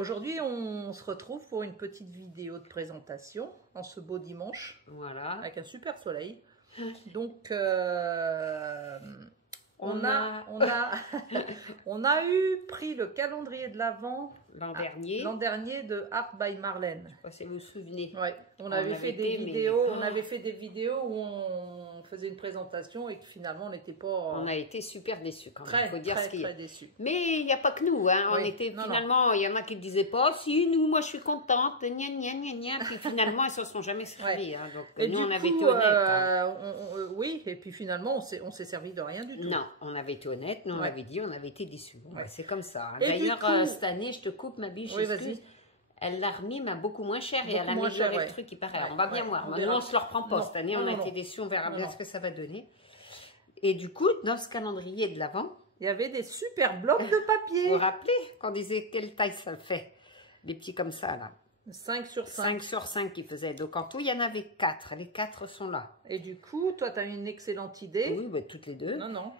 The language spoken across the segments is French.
aujourd'hui, on se retrouve pour une petite vidéo de présentation en ce beau dimanche. Voilà. Avec un super soleil. Donc, on a pris le calendrier de l'Avent l'an dernier. L'an dernier de Art by Marlène. Je sais pas si vous vous souvenez. Ouais, on avait fait des vidéos où on faisait une présentation et que finalement on n'était pas. On a été super déçus quand même. Faut dire ce qu'il y a. Déçus. Mais il n'y a pas que nous, hein. Oui. On était finalement, il y en a qui ne disaient pas, si nous, moi je suis contente, gna gna gna gna. Puis finalement ils se sont jamais servis. Hein. Donc et nous on avait été honnêtes. Hein. Oui, et puis finalement on s'est servi de rien du tout. Non, on avait été honnête, nous on avait dit, on avait été déçus. Bon, c'est comme ça. D'ailleurs cette année, je te coupe ma biche. Oui, vas-y. Elle l'a remis, mais beaucoup moins cher et elle a amélioré le truc, il paraît. On va bien voir. Nous, on se le reprend pas cette année. On a été déçus, on verra bien ce que ça va donner. Et du coup, dans ce calendrier de l'Avent, il y avait des super blocs de papier. Vous vous rappelez qu'on disait quelle taille ça fait? Des petits comme ça, là. 5 sur 5. 5 sur 5 qui faisaient. Donc en tout, il y en avait 4. Les 4 sont là. Et du coup, toi, tu as une excellente idée. Oui, bah, toutes les deux. Non.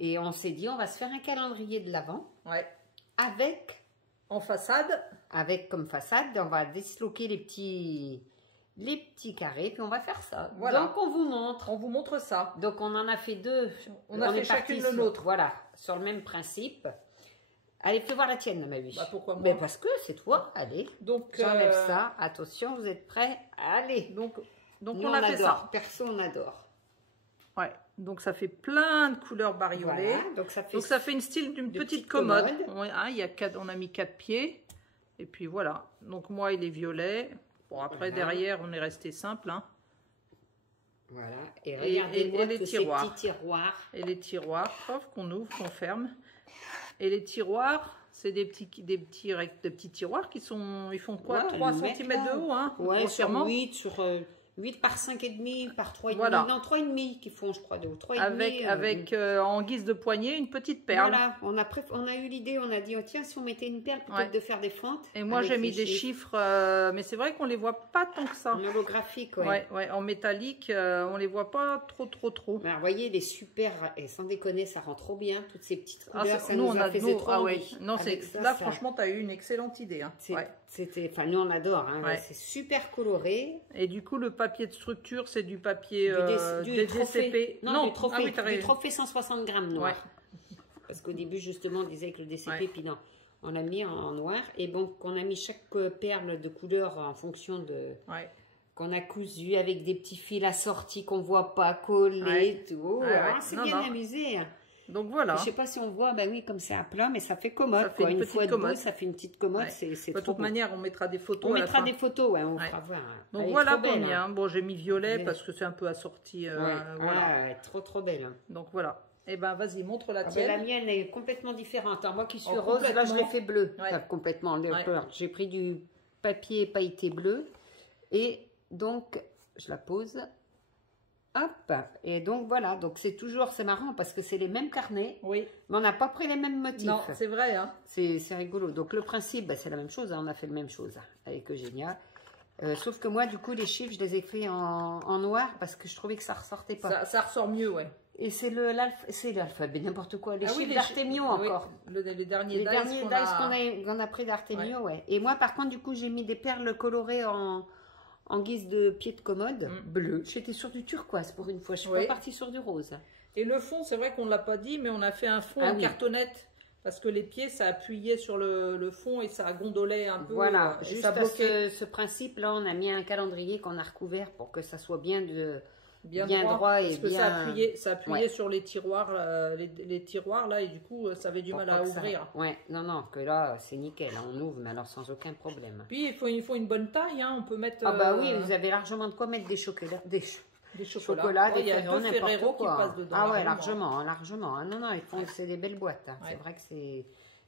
Et on s'est dit, on va se faire un calendrier de l'Avent. Ouais. Avec... En façade. Avec comme façade, on va disloquer les petits carrés, puis on va faire ça. Voilà. Donc on vous montre. On vous montre ça. Donc on en a fait deux. On a fait chacune le nôtre. Voilà, sur le même principe. Allez, fais voir la tienne, ma vie. Bah, pourquoi moi? Mais parce que c'est toi, allez. Donc j'enlève ça. Attention, vous êtes prêts? Allez. Donc nous, on a fait ça. Perso, on adore. Ouais, donc ça fait plein de couleurs bariolées. Voilà, donc ça fait une style d'une petite commode. Ouais, hein, on a mis 4 pieds. Et puis voilà. Donc moi, il est violet. Bon, après, derrière, on est resté simple. Hein. Voilà. Et regardez-moi les tiroirs. Ces petits tiroirs. Et les tiroirs, qu'on ouvre, qu'on ferme. Et les tiroirs, c'est des petits tiroirs qui sont... Ils font quoi, 3 cm de haut, hein? Ouais, sur 8 par 5,5 par 3,5. Voilà. Non, 3,5 qui font, je crois, de 3,5. Avec en guise de poignée, une petite perle. Voilà, on a eu l'idée, on a dit, oh, tiens, si on mettait une perle, peut-être de faire des fentes. Et moi, j'ai mis des chiffres, mais c'est vrai qu'on les voit pas tant que ça. En holographique, ouais. En métallique, on les voit pas trop. Alors, vous voyez, les super, et sans déconner, ça rend trop bien, toutes ces petites couleurs, ça nous a fait trop envie. Non, là, franchement, tu as eu une excellente idée. Hein. Enfin, nous, on adore, hein, c'est super coloré. Et du coup, le papier de structure, c'est du papier du DCP. Non, du trophée 160 grammes noir. Ouais. Parce qu'au début, justement, on disait que le DCP, puis non, on l'a mis en noir. Et bon, qu'on a mis chaque perle de couleur en fonction de... qu'on a cousu avec des petits fils assortis qu'on voit pas coller et tout. C'est bien amusé. Donc voilà. Je sais pas si on voit, ben oui, comme c'est à plat, mais ça fait commode. Ça fait une petite commode. Ça fait une petite commode, c'est de toute manière, on mettra des photos. On mettra des photos, on fera voir. Donc voilà pour moi. Bon, j'ai mis violet parce que c'est un peu assorti. Voilà, trop belle. Donc voilà. Eh ben, vas-y, montre la tienne. La mienne est complètement différente. Moi qui suis rose, là, je l'ai fait bleu. Complètement. J'ai pris du papier pailleté bleu. Et donc, je la pose. Hop, et donc voilà, donc c'est marrant parce que c'est les mêmes carnets, mais on n'a pas pris les mêmes motifs. Non, c'est vrai, hein. C'est rigolo. Donc le principe, c'est la même chose, hein, on a fait la même chose avec Eugénia. Sauf que moi, du coup, les chiffres, je les ai fait en noir parce que je trouvais que ça ressortait pas. Ça ressort mieux, ouais. Et c'est l'alphabet, n'importe quoi. Les chiffres d'Artemio encore. Les derniers dice qu'on a pris d'Artemio, ouais. Et moi, par contre, du coup, j'ai mis des perles colorées en guise de pied de commode, bleu. J'étais sur du turquoise pour une fois, je suis pas partie sur du rose. Et le fond, c'est vrai qu'on ne l'a pas dit, mais on a fait un fond en cartonnette. Parce que les pieds, ça appuyait sur le fond et ça gondolait un peu. Voilà, juste à ce principe-là, on a mis un calendrier qu'on a recouvert pour que ça soit bien droit et parce que ça appuyait sur les tiroirs, les tiroirs là, et du coup, ça avait du mal à ouvrir. Non, que là, c'est nickel, on ouvre, mais alors sans aucun problème. Puis, il faut une bonne taille, hein, on peut mettre... Ah bah oui, vous avez largement de quoi mettre des chocolats, des chocolats, des Ferrero, n'importe quoi. Qui passent dedans. Ah ouais, largement. Non, c'est des belles boîtes. C'est vrai que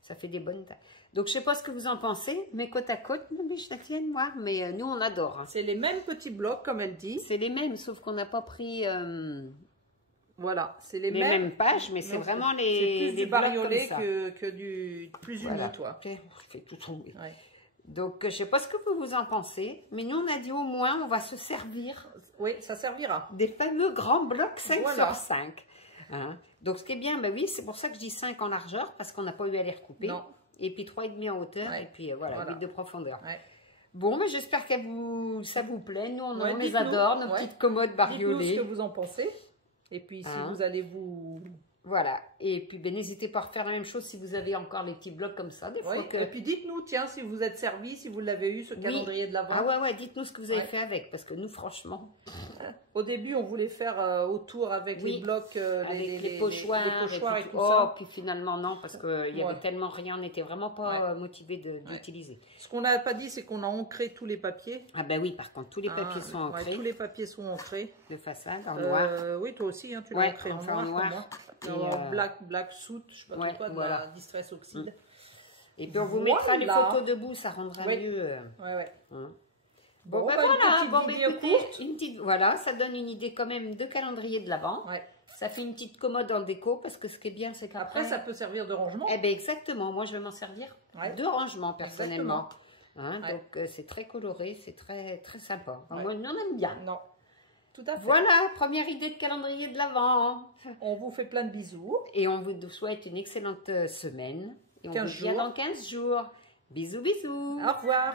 ça fait des bonnes tailles. Donc, je sais pas ce que vous en pensez, mais côte à côte, je la tienne, moi. Mais nous, on adore. C'est les mêmes petits blocs, comme elle dit. C'est les mêmes, sauf qu'on n'a pas pris... Voilà, c'est les mêmes pages, mais c'est vraiment les... C'est plus du bariolé que du plus uni, toi. Ok, je fais tout tomber. Donc, je sais pas ce que vous en pensez, mais nous, on a dit au moins, on va se servir. Oui, ça servira. Des fameux grands blocs 5 sur 5. Hein? Donc, ce qui est bien, oui, c'est pour ça que je dis 5 en largeur, parce qu'on n'a pas eu à les recouper. Non. et puis 3,5 en hauteur, et puis voilà, 8 de profondeur. Bon, mais j'espère que ça vous plaît. Nous, on les adore, nos petites commodes bariolées. Dites-nous ce que vous en pensez. Et puis, si vous allez vous... Voilà, et puis n'hésitez pas à refaire la même chose si vous avez encore les petits blocs comme ça, des fois que... Et puis dites-nous, tiens, si vous êtes servi, si vous l'avez eu, ce calendrier de l'Avent. Ah ouais, dites-nous ce que vous avez fait avec, parce que nous, franchement... Au début, on voulait faire autour avec les blocs, avec les pochoirs et tout ça. Puis finalement, non, parce qu'il y avait tellement rien, on n'était vraiment pas motivé d'utiliser. Ce qu'on n'a pas dit, c'est qu'on a ancré tous les papiers. Ah ben oui, par contre, tous les papiers sont ancrés. Tous les papiers sont ancrés. De façade, en noir. Oui, toi aussi, hein, tu l'as ancré en noir. Black soot, je sais pas trop quoi, de la Distress Oxide. Et puis on vous mettra les photos debout, ça rendra mieux. Bon, ben voilà, ça donne une idée quand même de calendrier de l'Avent. Ça fait une petite commode en déco, parce que ce qui est bien, c'est qu'après... ça peut servir de rangement. Eh bien, exactement. Moi, je vais m'en servir de rangement, personnellement. Donc, c'est très coloré, c'est très, très sympa. Moi, on aime bien. Tout à fait. Voilà, première idée de calendrier de l'Avent. On vous fait plein de bisous. Et on vous souhaite une excellente semaine. Et on vous dit dans 15 jours. Bisous, bisous. Au revoir.